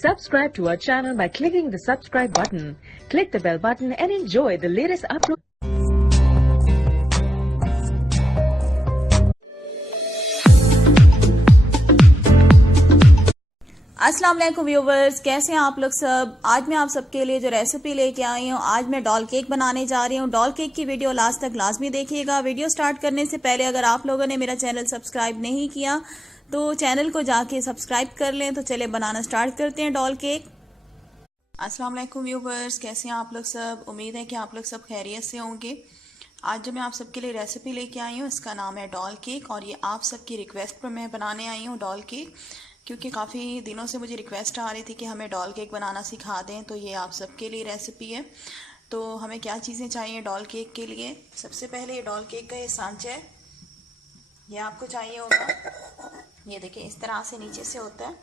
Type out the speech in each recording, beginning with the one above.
Subscribe to our channel by clicking the subscribe button. Click the bell button and enjoy the latest uploads. अस्सलाम वालेकुम viewers, कैसे हैं आप लोग सब। आज मैं आप सबके लिए जो रेसिपी लेके आई हूँ, आज मैं डॉल केक बनाने जा रही हूँ। डॉल केक की वीडियो लास्ट तक लाजमी देखिएगा। वीडियो स्टार्ट करने से पहले अगर आप लोगों ने मेरा चैनल सब्सक्राइब नहीं किया तो चैनल को जाके सब्सक्राइब कर लें। तो चले बनाना स्टार्ट करते हैं डॉल केक। अस्सलाम वालेकुम व्यूवर्स, कैसे हैं आप लोग सब। उम्मीद है कि आप लोग सब खैरियत से होंगे। आज जो मैं आप सबके लिए रेसिपी लेके आई हूँ इसका नाम है डॉल केक, और ये आप सबकी रिक्वेस्ट पर मैं बनाने आई हूँ डॉल केक, क्योंकि काफ़ी दिनों से मुझे रिक्वेस्ट आ रही थी कि हमें डॉल केक बनाना सिखा दें। तो ये आप सबके लिए रेसिपी है। तो हमें क्या चीज़ें चाहिए डॉल केक के लिए। सबसे पहले ये डॉल केक का ये सांचा है, ये आपको चाहिए होगा। ये देखिए इस तरह से नीचे से होता है।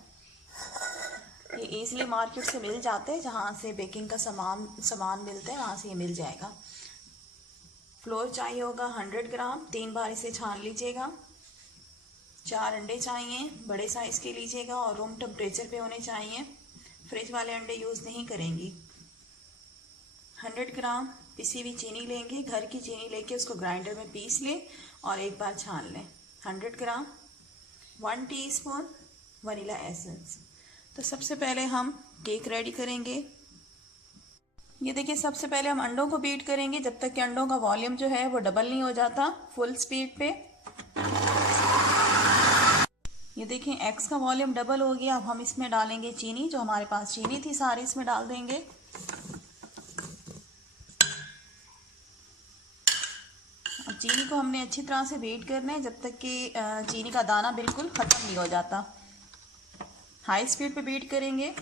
ये ईज़िली मार्केट से मिल जाते हैं, जहाँ से बेकिंग का सामान मिलता है वहाँ से ये मिल जाएगा। फ्लोर चाहिए होगा 100 ग्राम, 3 बार इसे छान लीजिएगा। 4 अंडे चाहिए, बड़े साइज़ के लीजिएगा और रूम टेम्परेचर पे होने चाहिए, फ्रिज वाले अंडे यूज़ नहीं करेंगी। 100 ग्राम पिसी हुई चीनी लेंगे, घर की चीनी लेके उसको ग्राइंडर में पीस लें और एक बार छान लें। 100 ग्राम, 1 टीस्पून वनीला एसेंस। तो सबसे पहले हम केक रेडी करेंगे। ये देखिए सबसे पहले हम अंडों को बीट करेंगे जब तक कि अंडों का वॉल्यूम जो है वो डबल नहीं हो जाता फुल स्पीड पे। ये देखें एग्स का वॉल्यूम डबल हो गया। अब हम इसमें डालेंगे चीनी, जो हमारे पास चीनी थी सारी इसमें डाल देंगे। अब चीनी को हमने अच्छी तरह से बीट करना है जब तक कि चीनी का दाना बिल्कुल ख़त्म नहीं हो जाता। हाई स्पीड पे बीट करेंगे।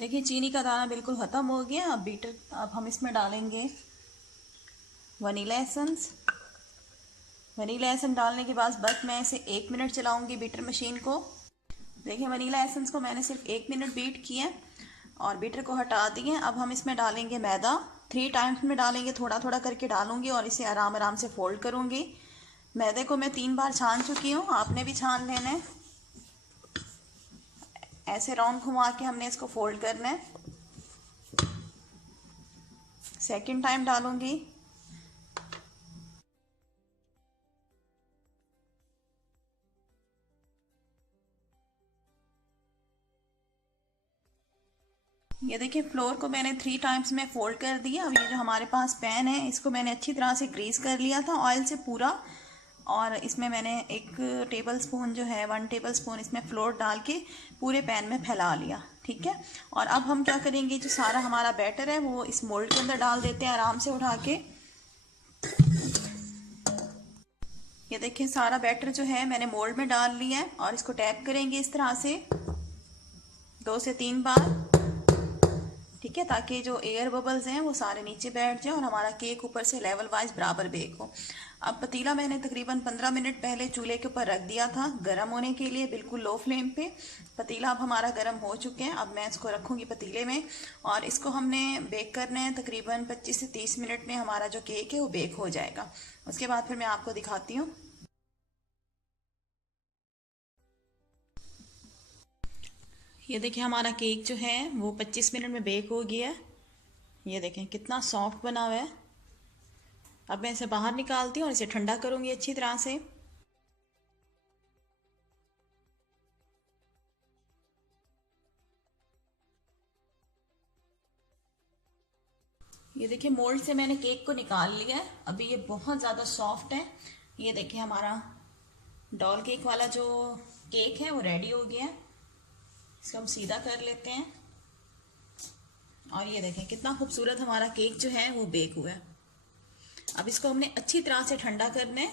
देखिए चीनी का दाना बिल्कुल ख़त्म हो गया। अब हम इसमें डालेंगे वनीला एसेंस। वनीला एसेंस डालने के बाद बस मैं इसे 1 मिनट चलाऊंगी बीटर मशीन को। देखिए वनीला एसेंस को मैंने सिर्फ 1 मिनट बीट किया और बीटर को हटा दिए। अब हम इसमें डालेंगे मैदा। 3 टाइम्स में डालेंगे, थोड़ा थोड़ा करके डालूंगी और इसे आराम आराम से फोल्ड करूंगी। मैदे को मैं 3 बार छान चुकी हूँ, आपने भी छान लेना है। ऐसे राउंड घुमा के हमने इसको फोल्ड करना है। सेकंड टाइम डालूंगी। ये देखिए फ्लोर को मैंने 3 टाइम्स में फोल्ड कर दिया। अब ये जो हमारे पास पैन है इसको मैंने अच्छी तरह से ग्रीस कर लिया था ऑयल से पूरा, और इसमें मैंने 1 टेबल स्पून जो है 1 टेबल स्पून इसमें फ्लोर डाल के पूरे पैन में फैला लिया। ठीक है। और अब हम क्या करेंगे, जो सारा हमारा बैटर है वो इस मोल्ड के अंदर डाल देते हैं आराम से उठा के। ये देखिए सारा बैटर जो है मैंने मोल्ड में डाल लिया है और इसको टैप करेंगे इस तरह से 2 से 3 बार। ठीक है, ताकि जो एयर बबल्स हैं वो सारे नीचे बैठ जाए और हमारा केक ऊपर से लेवल वाइज बराबर बेक हो। अब पतीला मैंने तकरीबन 15 मिनट पहले चूल्हे के ऊपर रख दिया था गर्म होने के लिए, बिल्कुल लो फ्लेम पे। पतीला अब हमारा गर्म हो चुके हैं। अब मैं इसको रखूँगी पतीले में और इसको हमने बेक करना है। तकरीबन 25 से 30 मिनट में हमारा जो केक है वो बेक हो जाएगा। उसके बाद फिर मैं आपको दिखाती हूँ। ये देखिए हमारा केक जो है वो 25 मिनट में बेक हो गया है। ये देखें कितना सॉफ्ट बना हुआ है। अब मैं इसे बाहर निकालती हूँ और इसे ठंडा करूँगी अच्छी तरह से। ये देखिए मोल्ड से मैंने केक को निकाल लिया है। अभी ये बहुत ज़्यादा सॉफ्ट है। ये देखिए हमारा डॉल केक वाला जो केक है वो रेडी हो गया है। इसको हम सीधा कर लेते हैं और ये देखें कितना खूबसूरत हमारा केक जो है वो बेक हुआ है। अब इसको हमने अच्छी तरह से ठंडा करना है।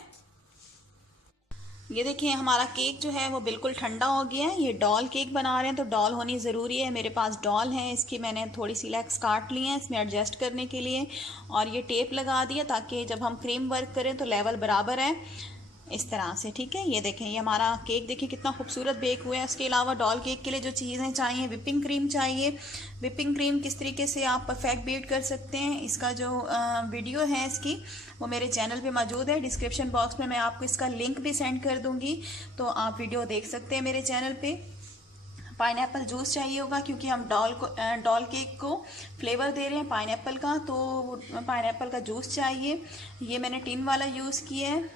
ये देखिए हमारा केक जो है वो बिल्कुल ठंडा हो गया है। ये डॉल केक बना रहे हैं तो डॉल होनी ज़रूरी है। मेरे पास डॉल है, इसकी मैंने थोड़ी सी लेग्स काट ली हैं इसमें एडजस्ट करने के लिए, और ये टेप लगा दिया ताकि जब हम क्रीम वर्क करें तो लेवल बराबर है। इस तरह से। ठीक है, ये देखें, ये हमारा केक देखिए कितना खूबसूरत बेक हुआ है। उसके अलावा डॉल केक के लिए जो चीज़ें चाहिए, विपिंग क्रीम चाहिए। विपिंग क्रीम किस तरीके से आप परफेक्ट बीट कर सकते हैं, इसका जो वीडियो है इसकी, वो मेरे चैनल पे मौजूद है। डिस्क्रिप्शन बॉक्स में मैं आपको इसका लिंक भी सेंड कर दूंगी, तो आप वीडियो देख सकते हैं मेरे चैनल पे। पाइनएप्पल जूस चाहिए होगा, क्योंकि हम डॉल केक को फ्लेवर दे रहे हैं पाइनएप्पल का, तो पाइनएप्पल का जूस चाहिए। ये मैंने टिन वाला यूज़ किया है,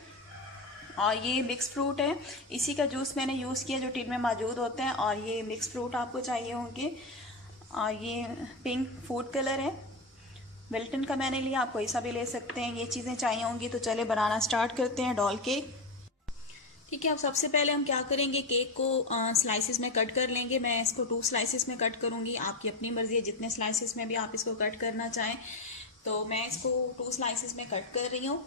और ये मिक्स फ्रूट है, इसी का जूस मैंने यूज़ किया जो टिन में मौजूद होते हैं। और ये मिक्स फ्रूट आपको चाहिए होंगे, और ये पिंक फूड कलर है, मिल्टन का मैंने लिया, आप कोई सा भी ले सकते हैं। ये चीज़ें चाहिए होंगी, तो चले बनाना स्टार्ट करते हैं डॉल केक। ठीक है, अब सबसे पहले हम क्या करेंगे, केक को स्लाइसिस में कट कर लेंगे। मैं इसको 2 स्लाइसिस में कट करूंगी, आपकी अपनी मर्जी है जितने स्लाइसिस में भी आप इसको कट करना चाहें। तो मैं इसको 2 स्लाइसिस में कट कर रही हूँ।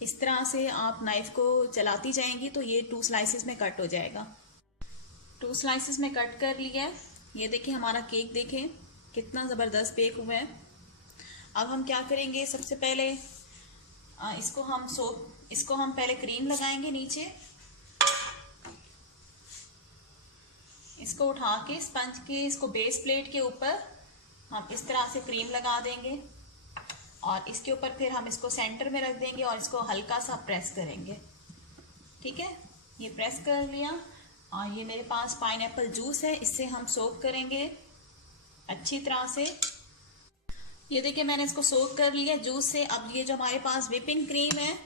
इस तरह से आप नाइफ को चलाती जाएंगी तो ये 2 स्लाइसिस में कट हो जाएगा। 2 स्लाइसिस में कट कर लिया है। ये देखिए हमारा केक देखें कितना ज़बरदस्त बेक हुआ है। अब हम क्या करेंगे, सबसे पहले इसको हम पहले क्रीम लगाएंगे नीचे। इसको उठा के स्पंज के इसको बेस प्लेट के ऊपर हम इस तरह से क्रीम लगा देंगे, और इसके ऊपर फिर हम इसको सेंटर में रख देंगे और इसको हल्का सा प्रेस करेंगे। ठीक है, ये प्रेस कर लिया। और ये मेरे पास पाइनएप्पल जूस है, इससे हम सोक करेंगे अच्छी तरह से। ये देखिए मैंने इसको सोक कर लिया जूस से। अब ये जो हमारे पास व्हिपिंग क्रीम है,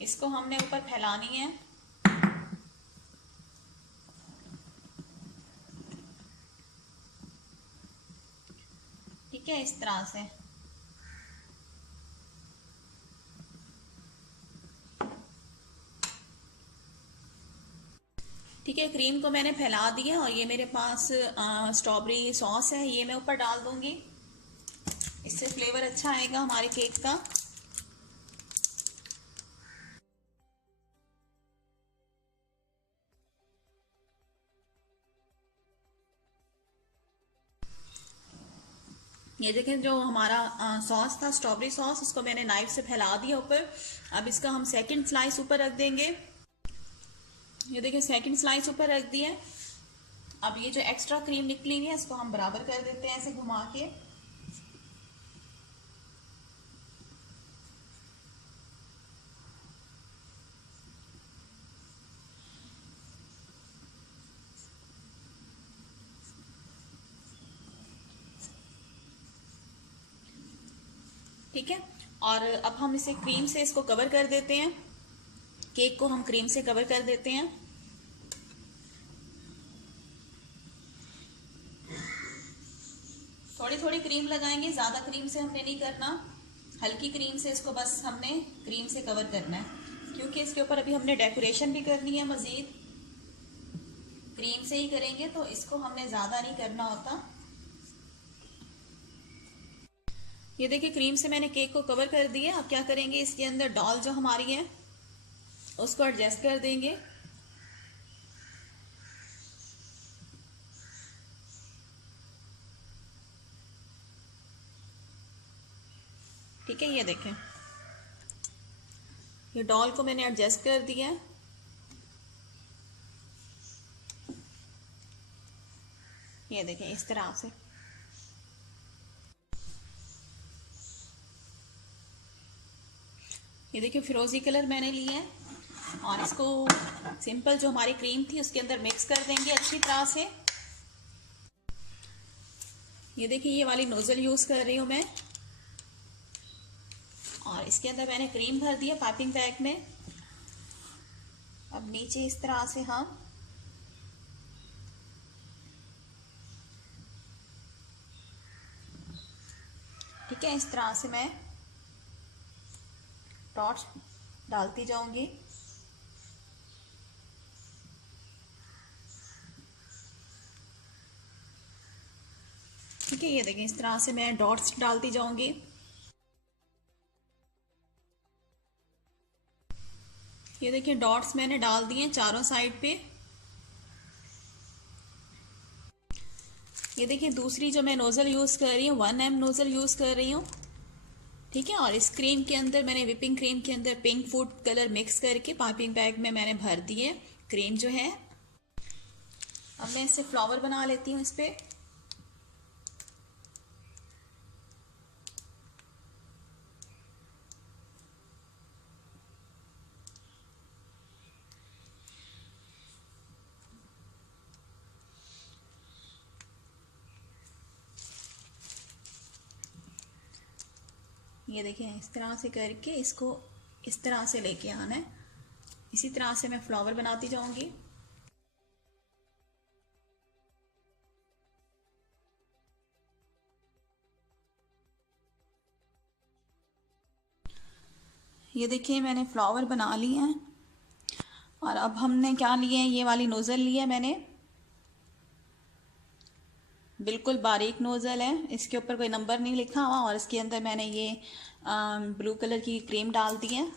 इसको हमने ऊपर फैलानी है। ठीक है, इस तरह से। ठीक है, क्रीम को मैंने फैला दिया, और ये मेरे पास स्ट्रॉबेरी सॉस है, ये मैं ऊपर डाल दूंगी। इससे फ्लेवर अच्छा आएगा हमारे केक का। ये देखें जो हमारा सॉस था, स्ट्रॉबेरी सॉस, उसको मैंने नाइफ से फैला दिया ऊपर। अब इसका हम सेकंड स्लाइस ऊपर रख देंगे। ये देखिए सेकंड स्लाइस ऊपर रख दिया। अब ये जो एक्स्ट्रा क्रीम निकली हुई है इसको हम बराबर कर देते हैं ऐसे घुमा के। ठीक है, और अब हम इसे क्रीम से इसको कवर कर देते हैं। केक को हम क्रीम से कवर कर देते हैं। थोड़ी थोड़ी क्रीम लगाएंगे, ज्यादा क्रीम से हमने नहीं करना, हल्की क्रीम से इसको बस हमने क्रीम से कवर करना है, क्योंकि इसके ऊपर अभी हमने डेकोरेशन भी करनी है। मजीद क्रीम से ही करेंगे तो इसको हमने ज्यादा नहीं करना होता। ये देखिए क्रीम से मैंने केक को कवर कर दिया। अब क्या करेंगे, इसके अंदर डॉल जो हमारी है उसको एडजस्ट कर देंगे। ठीक है, ये देखें ये डॉल को मैंने एडजस्ट कर दिया। ये देखें इस तरह से। ये देखिए फिरोजी कलर मैंने लिया है, और इसको सिंपल जो हमारी क्रीम थी उसके अंदर मिक्स कर देंगे अच्छी तरह से। ये देखिए ये वाली नोजल यूज कर रही हूं मैं, और इसके अंदर मैंने क्रीम भर दिया पाइपिंग बैग में। अब नीचे इस तरह से हम ठीक है, इस तरह से मैं डॉट्स डालती जाऊंगी। ठीक है, ये देखिए इस तरह से मैं डॉट्स डालती जाऊंगी। ये देखिए डॉट्स मैंने डाल दिए चारों साइड पे। ये देखिए दूसरी जो मैं नोज़ल यूज़ कर रही हूँ 1M नोज़ल यूज़ कर रही हूँ, ठीक है। और इस क्रीम के अंदर मैंने विपिंग क्रीम के अंदर पिंक फूड कलर मिक्स करके पाइपिंग बैग में मैंने भर दी है क्रीम जो है। अब मैं इससे फ्लावर बना लेती हूँ इस पर। ये देखिए इस तरह से करके इसको इस तरह से लेके आना है। इसी तरह से मैं फ्लावर बनाती जाऊंगी। ये देखिए मैंने फ्लावर बना लिए हैं। और अब हमने क्या लिए हैं, ये वाली नोज़ल ली है मैंने, बिल्कुल बारीक नोज़ल है, इसके ऊपर कोई नंबर नहीं लिखा हुआ। और इसके अंदर मैंने ये ब्लू कलर की क्रीम डाल दी है।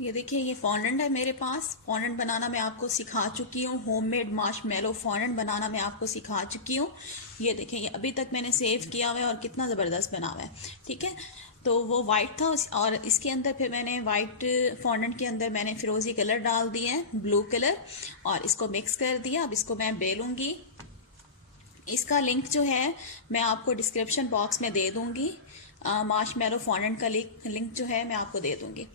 ये देखिए ये फॉन्डेंट है मेरे पास। फॉन्डेंट बनाना मैं आपको सिखा चुकी हूँ, होममेड मार्शमेलो फॉन्डेंट बनाना मैं आपको सिखा चुकी हूँ। ये देखिए ये अभी तक मैंने सेव किया हुआ है और कितना ज़बरदस्त बना हुआ है, ठीक है। तो वो वाइट था और इसके अंदर फिर मैंने वाइट फॉन्डेंट के अंदर मैंने फिरोजी कलर डाल दिए हैं, ब्लू कलर, और इसको मिक्स कर दिया। अब इसको मैं बेलूंगी। इसका लिंक जो है मैं आपको डिस्क्रिप्शन बॉक्स में दे दूंगी। मार्शमेलो फॉन्डेंट का लिंक जो है मैं आपको दे दूंगी।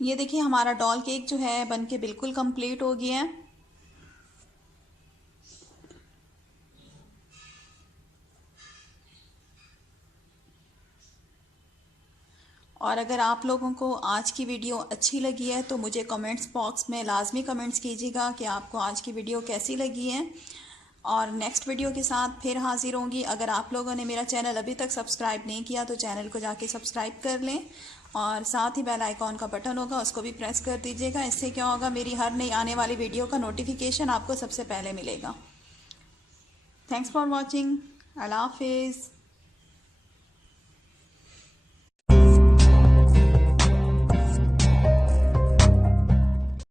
ये देखिए हमारा डॉल केक जो है बनके बिल्कुल कंप्लीट हो गया है। और अगर आप लोगों को आज की वीडियो अच्छी लगी है तो मुझे कमेंट्स बॉक्स में लाजमी कमेंट्स कीजिएगा कि आपको आज की वीडियो कैसी लगी है। और नेक्स्ट वीडियो के साथ फिर हाजिर होंगी। अगर आप लोगों ने मेरा चैनल अभी तक सब्सक्राइब नहीं किया तो चैनल को जाके सब्सक्राइब कर लें, और साथ ही बेल आइकॉन का बटन होगा उसको भी प्रेस कर दीजिएगा। इससे क्या होगा, मेरी हर नई आने वाली वीडियो का नोटिफिकेशन आपको सबसे पहले मिलेगा। Thanks for watching. अल्लाह हाफिज़।